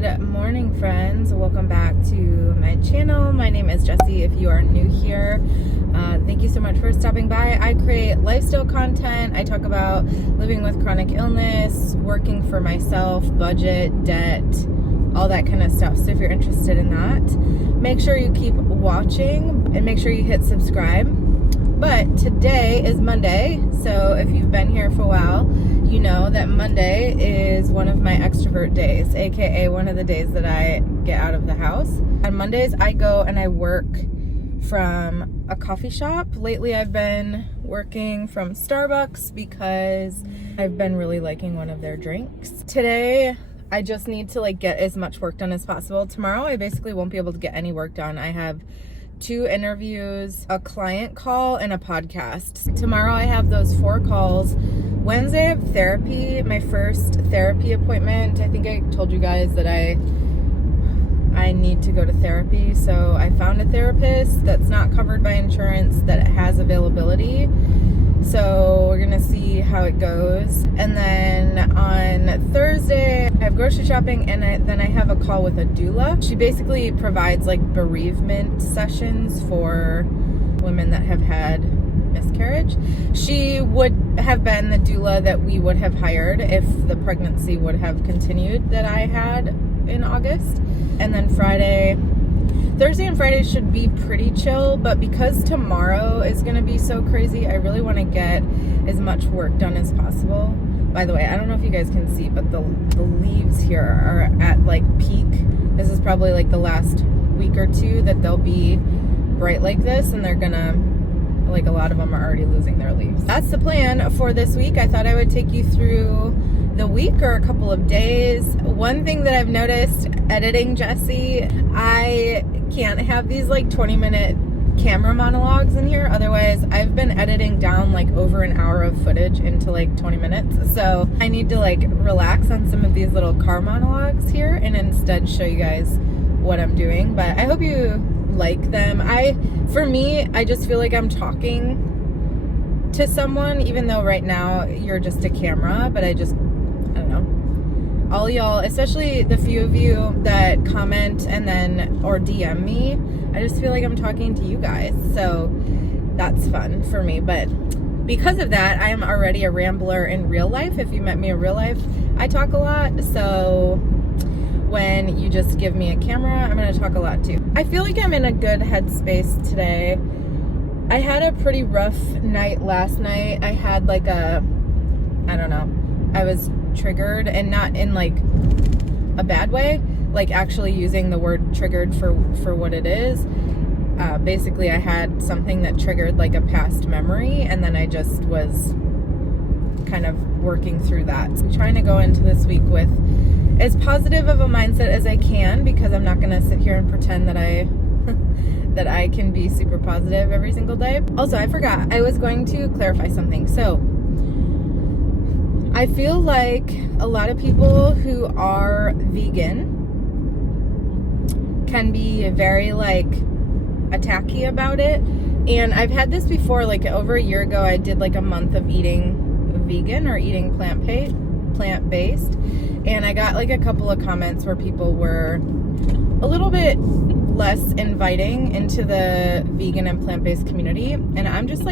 Good morning, friends. Welcome back to my channel. My name is Jessie if you are new here. Thank you so much for stopping by. I create lifestyle content. I talk about living with chronic illness, working for myself, budget, debt, all that kind of stuff. So if you're interested in that, make sure you keep watching and make sure you hit subscribe. But today is Monday, so if you've been here for a while, you know that Monday is one of my extrovert days, aka one of the days that I get out of the house. On Mondays, I go and I work from a coffee shop. Lately, I've been working from Starbucks because I've been really liking one of their drinks. Today, I just need to get as much work done as possible. Tomorrow, I basically won't be able to get any work done. I have 2 interviews, a client call, and a podcast. Tomorrow I have those 4 calls. Wednesday I have therapy, my first therapy appointment. I think I told you guys that I need to go to therapy, so I found a therapist that's not covered by insurance that has availability. So we're gonna see how it goes. And then on Thursday, I have grocery shopping, and then I have a call with a doula. She basically provides bereavement sessions for women that have had miscarriage. She would have been the doula that we would have hired if the pregnancy would have continued that I had in August. And then Thursday and Friday should be pretty chill, but because tomorrow is going to be so crazy, I really want to get as much work done as possible. By the way, I don't know if you guys can see, but the leaves here are at peak. This is probably the last week or 2 that they'll be bright like this, and they're gonna, a lot of them are already losing their leaves. That's the plan for this week. I thought I would take you through the week or a couple of days. One thing that I've noticed editing Jessie, I can't have these 20-minute camera monologues in here. Otherwise, I've been editing down over an hour of footage into 20 minutes. So I need to relax on some of these little car monologues here and instead show you guys what I'm doing. But I hope you like them. For me, I just feel like I'm talking to someone, even though right now you're just a camera, but I don't know. All y'all, especially the few of you that comment or DM me, I just feel like I'm talking to you guys. So that's fun for me. But because of that, I am already a rambler in real life. If you met me in real life, I talk a lot. So when you just give me a camera, I'm going to talk a lot too. I feel like I'm in a good headspace today. I had a pretty rough night last night. I had I was triggered, and not in a bad way, actually using the word triggered for what it is. Basically I had something that triggered a past memory, and then I just was kind of working through that. So I'm trying to go into this week with as positive of a mindset as I can, because I'm not going to sit here and pretend that I can be super positive every single day. Also, I forgot, I was going to clarify something. So I feel like a lot of people who are vegan can be very attacky about it. And I've had this before. Over a year ago, I did a month of eating vegan or eating plant-based, and I got a couple of comments where people were a little bit less inviting into the vegan and plant-based community, and I'm just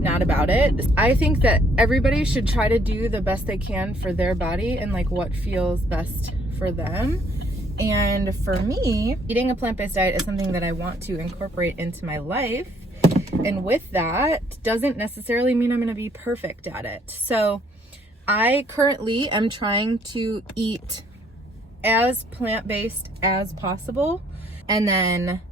not about it. I think that everybody should try to do the best they can for their body and what feels best for them. And for me, eating a plant-based diet is something that I want to incorporate into my life. And with that, doesn't necessarily mean I'm going to be perfect at it. So I currently am trying to eat as plant-based as possible, and then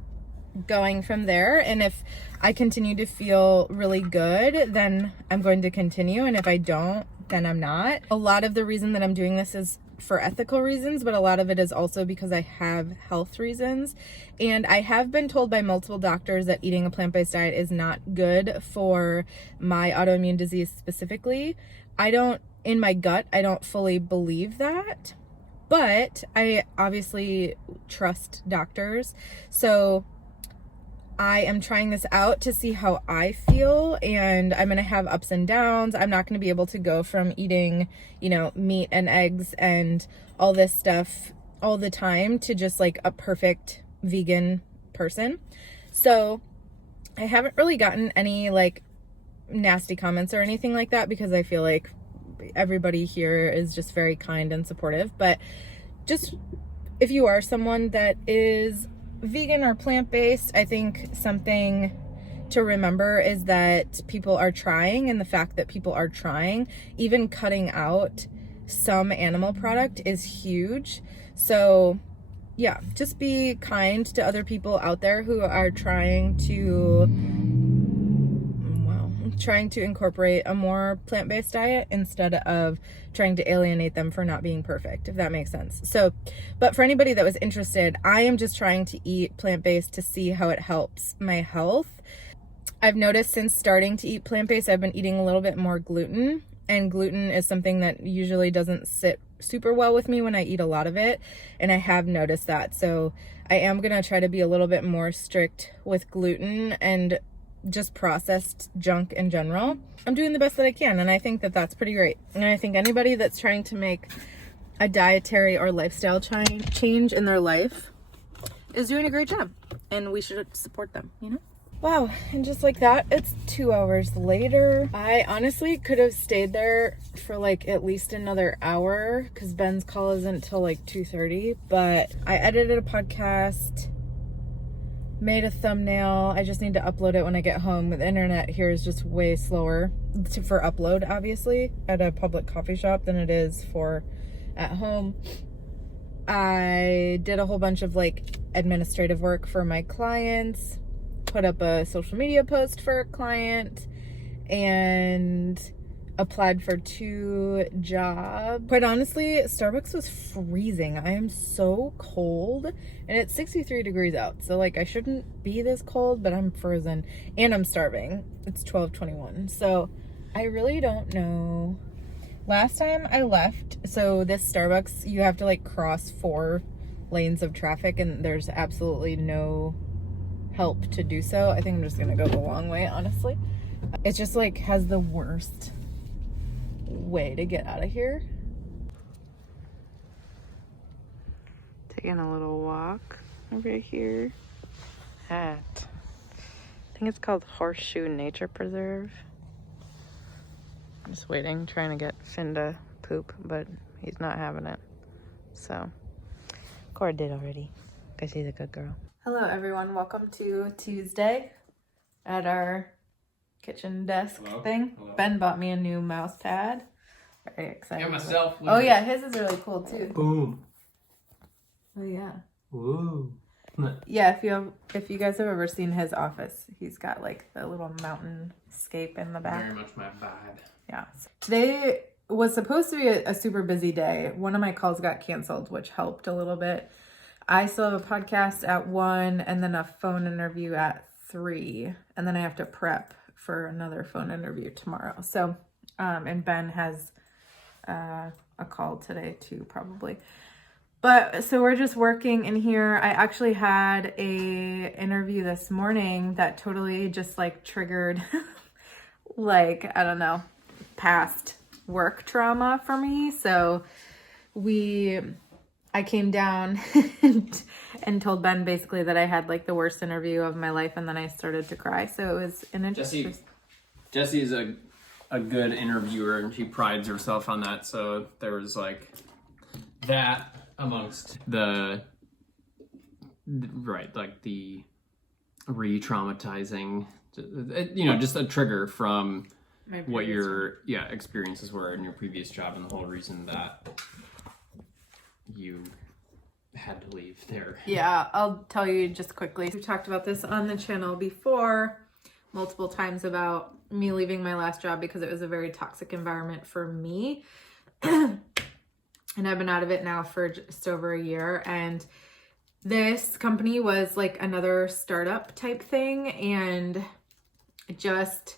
going from there. And if I continue to feel really good, then I'm going to continue, and if I don't, then I'm not. A lot of the reason that I'm doing this is for ethical reasons, but a lot of it is also because I have health reasons. And I have been told by multiple doctors that eating a plant-based diet is not good for my autoimmune disease specifically. In my gut, I don't fully believe that, but I obviously trust doctors. So I am trying this out to see how I feel, and I'm going to have ups and downs. I'm not going to be able to go from eating, meat and eggs and all this stuff all the time to just like a perfect vegan person. So I haven't really gotten any like nasty comments or anything like that, because I feel like everybody here is just very kind and supportive. But just if you are someone that is vegan or plant-based, I think something to remember is that people are trying, and the fact that people are trying, even cutting out some animal product, is huge. So yeah, just be kind to other people out there who are trying to incorporate a more plant-based diet instead of trying to alienate them for not being perfect, if that makes sense. So, but for anybody that was interested, I am just trying to eat plant-based to see how it helps my health. I've noticed since starting to eat plant-based, I've been eating a little bit more gluten, and gluten is something that usually doesn't sit super well with me when I eat a lot of it, and I have noticed that. So I am gonna try to be a little bit more strict with gluten and just processed junk in general. I'm doing the best that I can, and I think that that's pretty great. And I think anybody that's trying to make a dietary or lifestyle change in their life is doing a great job, and we should support them, you know? Wow, and just like that, it's 2 hours later. I honestly could have stayed there for like at least another hour, because Ben's call isn't until like 2:30, but I edited a podcast, made a thumbnail. I just need to upload it when I get home. The internet here is just way slower for upload, obviously, at a public coffee shop than it is for at home. I did a whole bunch of like administrative work for my clients, put up a social media post for a client, and applied for 2 jobs. Quite honestly, Starbucks was freezing. I am so cold, and it's 63 degrees out. So like I shouldn't be this cold, but I'm frozen and I'm starving. It's 12:21. So I really don't know. Last time I left, so this Starbucks, you have to like cross 4 lanes of traffic, and there's absolutely no help to do so. I think I'm just gonna go the long way, honestly. It just like has the worst way to get out of here. Taking a little walk over here at, I think it's called Horseshoe Nature Preserve. I'm just waiting, trying to get Finn to poop, but he's not having it. So, Cora did already, because he's a good girl. Hello everyone, welcome to Tuesday at our kitchen desk thing. Hello. Ben bought me a new mouse pad. Very excited. Yeah, myself. Oh yeah, his is really cool too. Boom. Oh yeah. Woo. Yeah, if you guys have ever seen his office, he's got like the little mountain scape in the back. Very much my vibe. Yeah. Today was supposed to be a super busy day. One of my calls got canceled, which helped a little bit. I still have a podcast at 1 and then a phone interview at 3. And then I have to prep for another phone interview tomorrow. So, and Ben has a call today too, probably. But so we're just working in here. I actually had a interview this morning that totally just like triggered like, I don't know, past work trauma for me. So I came down and told Ben basically that I had like the worst interview of my life, and then I started to cry. So it was an interesting. Jessie is a good interviewer, and she prides herself on that. So there was like that amongst the re-traumatizing, just a trigger from what your experiences were in your previous job, and the whole reason that you had to leave there. Yeah, I'll tell you just quickly. We've talked about this on the channel before multiple times about me leaving my last job because it was a very toxic environment for me. And I've been out of it now for just over a year. And this company was like another startup type thing. And just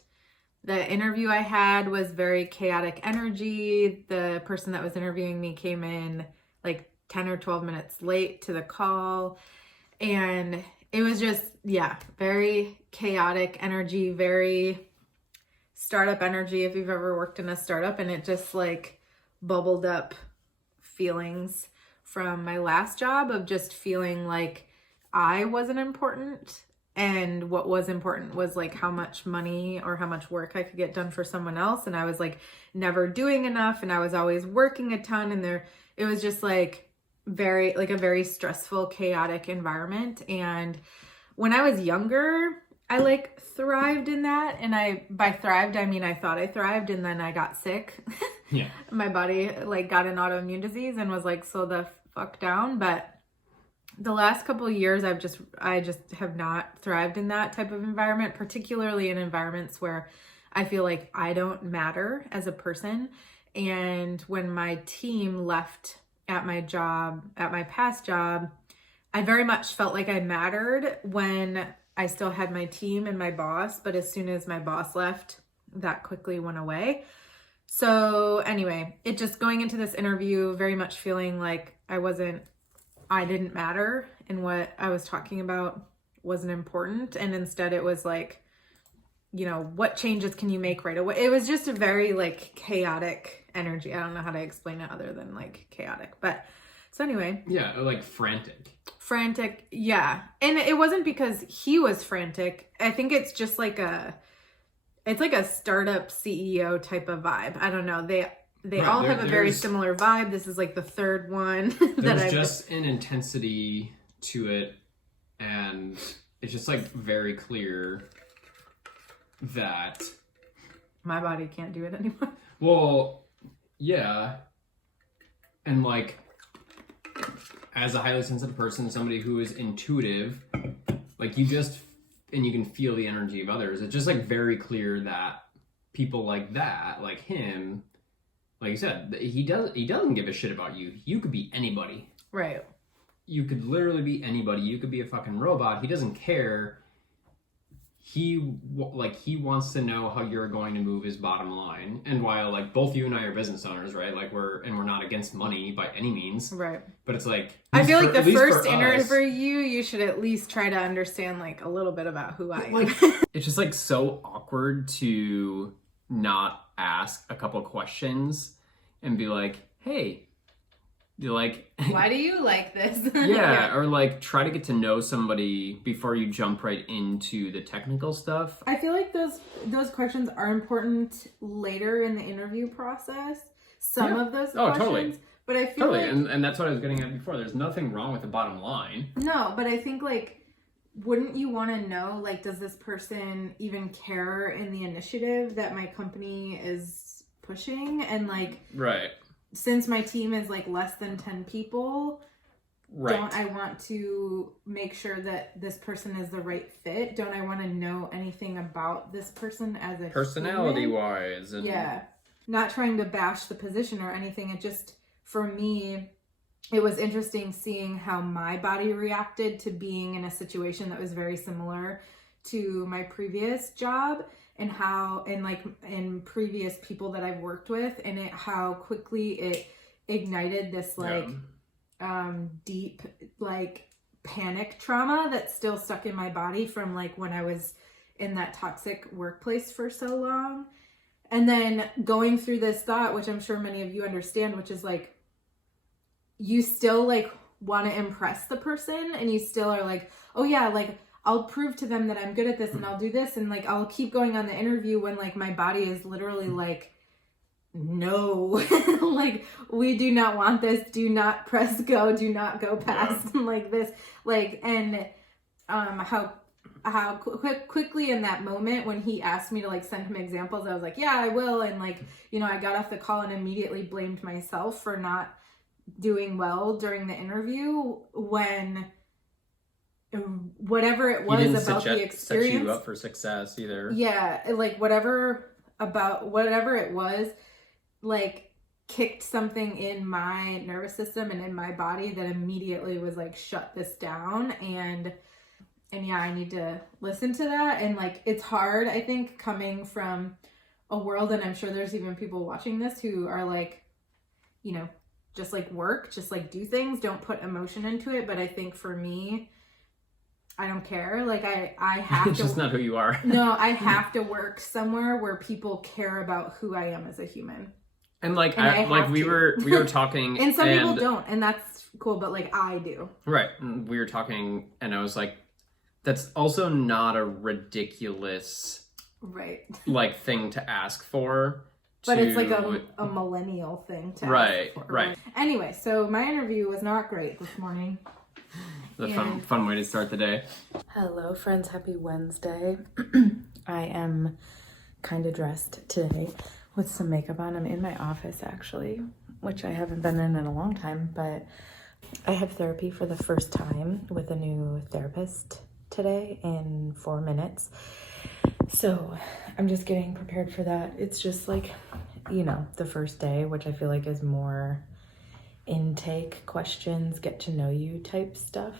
the interview I had was very chaotic energy. The person that was interviewing me came in like 10 or 12 minutes late to the call. And it was just, very chaotic energy, very startup energy if you've ever worked in a startup. And it just like bubbled up feelings from my last job of just feeling like I wasn't important. And what was important was like how much money or how much work I could get done for someone else. And I was like never doing enough. And I was always working a ton. And it was just like a very stressful, chaotic environment. And when I was younger, I like thrived in that. And by thrived, I mean, I thought I thrived and then I got sick. Yeah. My body like got an autoimmune disease and was like, slow the fuck down. But the last couple of years, I just have not thrived in that type of environment, particularly in environments where I feel like I don't matter as a person. And when my team left at my past job, I very much felt like I mattered when I still had my team and my boss, but as soon as my boss left, that quickly went away. So anyway, it just going into this interview, very much feeling like I didn't matter and what I was talking about wasn't important. And instead it was like, you know, what changes can you make right away? It was just a very like chaotic energy. I don't know how to explain it other than like chaotic, but so anyway. Yeah. Like frantic. Yeah. And it wasn't because he was frantic. I think it's just like it's like a startup CEO type of vibe. I don't know. They all have a very similar vibe. This is like the third one there's just an intensity to it, and it's just like very clear that my body can't do it anymore. Well, yeah. And like as a highly sensitive person, somebody who is intuitive, like you can feel the energy of others. It's just like very clear that people like that, like him, like you said, he doesn't give a shit about you. You could be anybody. Right. You could literally be anybody. You could be a fucking robot. He doesn't care. He wants to know how you're going to move his bottom line. And while like both you and I are business owners, right? Like we're not against money by any means. Right. But it's like I feel like the first interview you should at least try to understand like a little bit about who I am. Like, it's just like so awkward to not ask a couple questions and be like, hey, you're like, why do you like this? Yeah, or like try to get to know somebody before you jump right into the technical stuff. I feel like those questions are important later in the interview process. Some of those questions. Totally. But I feel like, and that's what I was getting at before. There's nothing wrong with the bottom line. No, but I think like, wouldn't you want to know, like, does this person even care in the initiative that my company is pushing? And like, right. Since my team is like less than 10 people, right. Don't I want to make sure that this person is the right fit? Don't I want to know anything about this person as a personality human? Wise? And... Yeah. Not trying to bash the position or anything. It just, for me, it was interesting seeing how my body reacted to being in a situation that was very similar to my previous job, and how, and like in previous people that I've worked with, and how quickly it ignited this like deep like panic trauma that's still stuck in my body from like when I was in that toxic workplace for so long. And then going through this thought, which I'm sure many of you understand, which is like, you still like want to impress the person, and you still are like, oh yeah, like I'll prove to them that I'm good at this and I'll do this, and like I'll keep going on the interview when like my body is literally like, no, like we do not want this, do not press go, do not go past like this, like, and how quickly in that moment when he asked me to like send him examples, I was like, yeah, I will. And like, you know, I got off the call and immediately blamed myself for not doing well during the interview, when whatever it was about the experience set you up for success either. Yeah, like whatever it was, like kicked something in my nervous system and in my body that immediately was like, shut this down. And yeah, I need to listen to that. And like, it's hard, I think, coming from a world, and I'm sure there's even people watching this who are like, you know, just like work, just like do things, don't put emotion into it. But I think for me, I don't care. Like I have it's to. It's just not who you are. No, I have to work somewhere where people care about who I am as a human. And like, And we were talking, and some people don't, and that's cool, but like I do. Right. And we were talking, and I was like, that's also not a ridiculous, right, like thing to ask for. But it's like a millennial thing to ask for. Right. Anyway, so my interview was not great this morning. The fun way to start the day. Hello, friends. Happy Wednesday. I am kind of dressed today with some makeup on. I'm in my office, actually, which I haven't been in a long time, but I have therapy for the first time with a new therapist today in 4 minutes. So I'm just getting prepared for that. It's just like, you know, the first day, which I feel like is more intake questions, get to know you type stuff.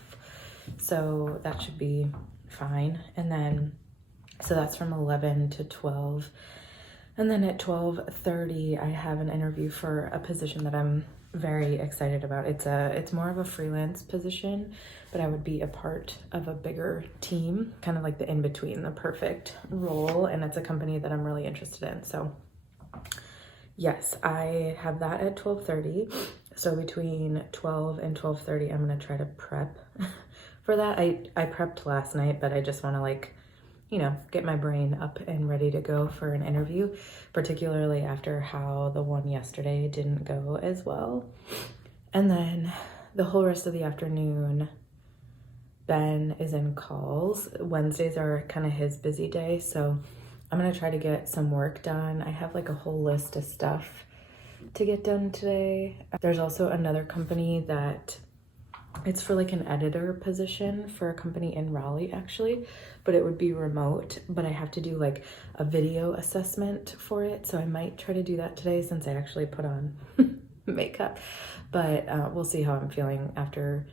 So that should be fine. And then, so that's from 11 to 12. And then at 12:30, I have an interview for a position that I'm very excited about. It's more of a freelance position, but I would be a part of a bigger team, kind of like the in-between, the perfect role. And it's a company that I'm really interested in. So yes, I have that at 12:30. So between 12 and 12:30, I'm going to try to prep for that. I prepped last night, but I just want to, like, you know, get my brain up and ready to go for an interview, particularly after how the one yesterday didn't go as well. And then the whole rest of the afternoon, Ben is in calls. Wednesdays are kind of his busy day, so I'm going to try to get some work done. I have like a whole list of stuff to get done today. There's also another company that it's for like an editor position for a company in Raleigh, actually, but it would be remote, but I have to do like a video assessment for it. So I might try to do that today since I actually put on makeup, but we'll see how I'm feeling after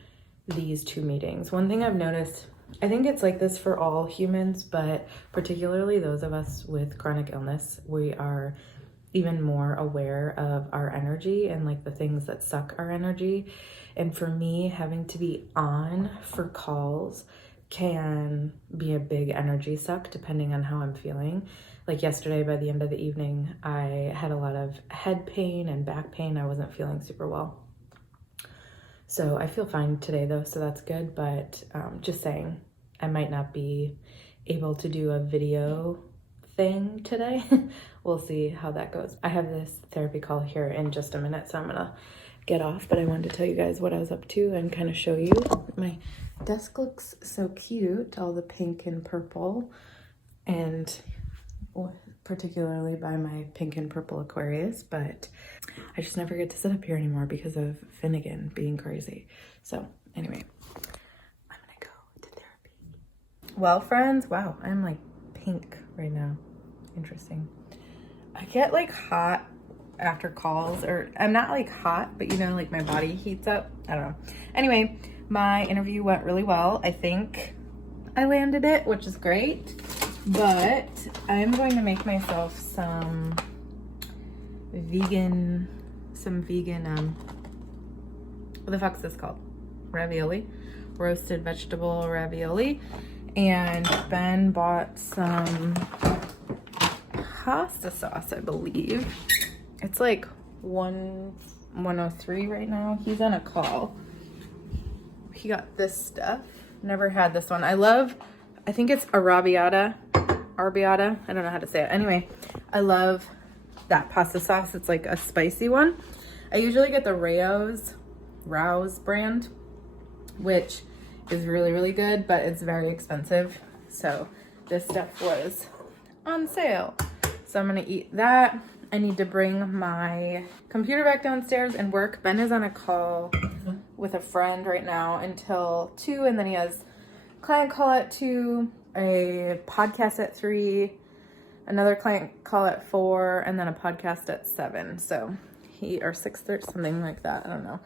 these 2 meetings. One thing I've noticed, I think it's like this for all humans, but particularly those of us with chronic illness, we are even more aware of our energy and like the things that suck our energy. And for me, having to be on for calls can be a big energy suck depending on how I'm feeling. Like yesterday, by the end of the evening, I had a lot of head pain and back pain. I wasn't feeling super well. So I feel fine today though, so that's good. But just saying, I might not be able to do a video thing today. We'll see how that goes. I have this therapy call here in just a minute, so I'm gonna get off, but I wanted to tell you guys what I was up to and kind of show you. My desk looks so cute, all the pink and purple, and particularly by my pink and purple Aquarius, but I just never get to sit up here anymore because of Finnegan being crazy. So anyway, I'm gonna go to therapy. Well, friends, wow, I'm like pink right now. Interesting. I get like hot after calls, or I'm not like hot, but you know, like my body heats up. I don't know. Anyway, my interview went really well. I think I landed it, which is great, but I'm going to make myself some vegan, what the fuck's this called? Ravioli, roasted vegetable ravioli. And Ben bought some pasta sauce, I believe. It's like 103 right now. He's on a call. He got this stuff. Never had this one. I think it's arrabbiata. I don't know how to say it. Anyway, I love that pasta sauce. It's like a spicy one. I usually get the Rouse brand, which is really, really good, but it's very expensive. So this stuff was on sale. So I'm gonna eat that. I need to bring my computer back downstairs and work. Ben is on a call with a friend right now until 2, and then he has client call at 2, a podcast at 3, another client call at 4, and then a podcast at 7. So or 6:30, something like that. I don't know.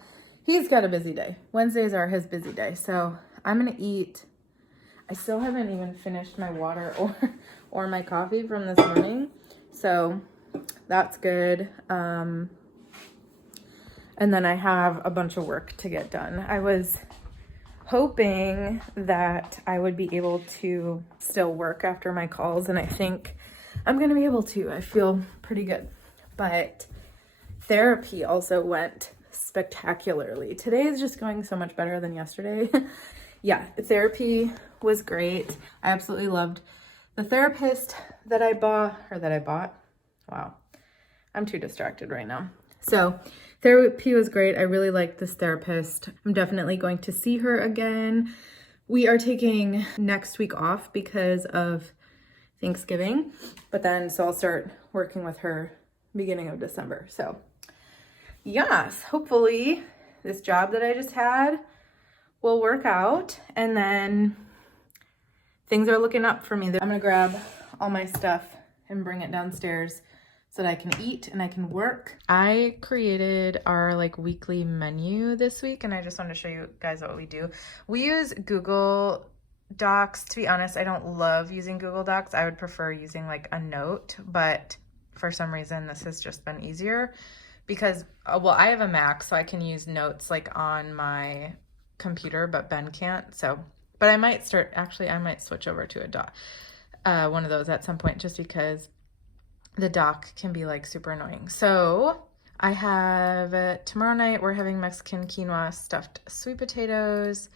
He's got a busy day. Wednesdays are his busy day. So I'm gonna eat. I still haven't even finished my water or my coffee from this morning. So that's good. And then I have a bunch of work to get done. I was hoping that I would be able to still work after my calls, and I think I'm gonna be able to. I feel pretty good. But Therapy also went spectacularly. Today is just going so much better than yesterday. Yeah, therapy was great. I absolutely loved the therapist that I bought. Wow, I'm too distracted right now. So therapy was great. I really liked this therapist. I'm definitely going to see her again. We are taking next week off because of Thanksgiving, so I'll start working with her beginning of December. So yes, hopefully this job that I just had will work out, and then things are looking up for me. I'm gonna grab all my stuff and bring it downstairs so that I can eat and I can work. I created our like weekly menu this week, and I just wanted to show you guys what we do. We use Google Docs. To be honest, I don't love using Google Docs. I would prefer using like a note, but for some reason this has just been easier because, well, I have a Mac, so I can use notes like on my computer, but Ben can't. So, but I might switch over to a doc, one of those at some point, just because the doc can be like super annoying. So I have, tomorrow night we're having Mexican quinoa stuffed sweet potatoes,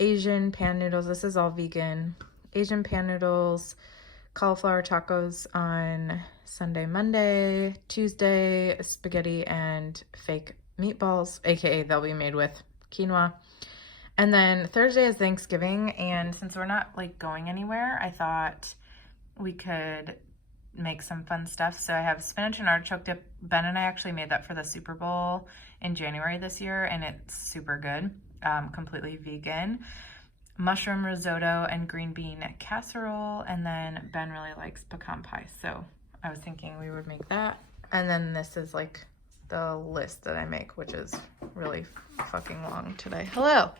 Asian pan noodles. This is all vegan. Asian pan noodles, cauliflower tacos on Sunday, Monday, Tuesday, spaghetti and fake meatballs, aka they'll be made with quinoa. And then Thursday is Thanksgiving, and since we're not like going anywhere, I thought we could make some fun stuff. So I have spinach and artichoke dip. Ben and I actually made that for the Super Bowl in January this year, and it's super good, completely vegan. Mushroom risotto and green bean casserole, and then Ben really likes pecan pie, so I was thinking we would make that. And then this is like the list that I make, which is really fucking long today. Hello.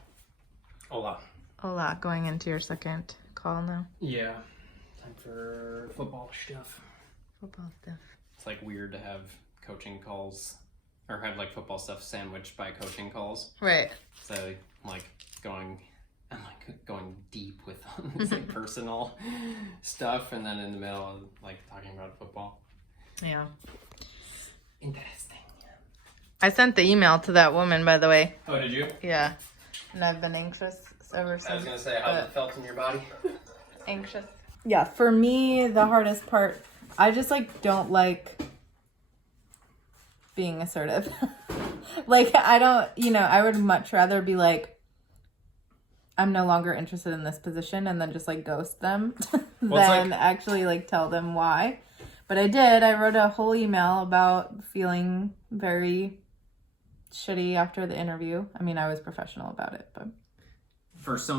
Hola. Hola. Going into your second call now. Yeah. Time for football stuff. Football stuff. It's like weird to have coaching calls or have like football stuff sandwiched by coaching calls. Right. So like going deep with like personal stuff, and then in the middle like talking about football. Yeah. Interesting. I sent the email to that woman, by the way. Oh, did you? Yeah. And I've been anxious ever since. I was gonna say, how it felt in your body? Anxious. Yeah, for me, the hardest part, I just like don't like being assertive. Like, I don't, I would much rather be like, I'm no longer interested in this position, and then just like ghost them than actually like tell them why. But I did. I wrote a whole email about feeling very shitty after the interview. I mean, I was professional about it, but for some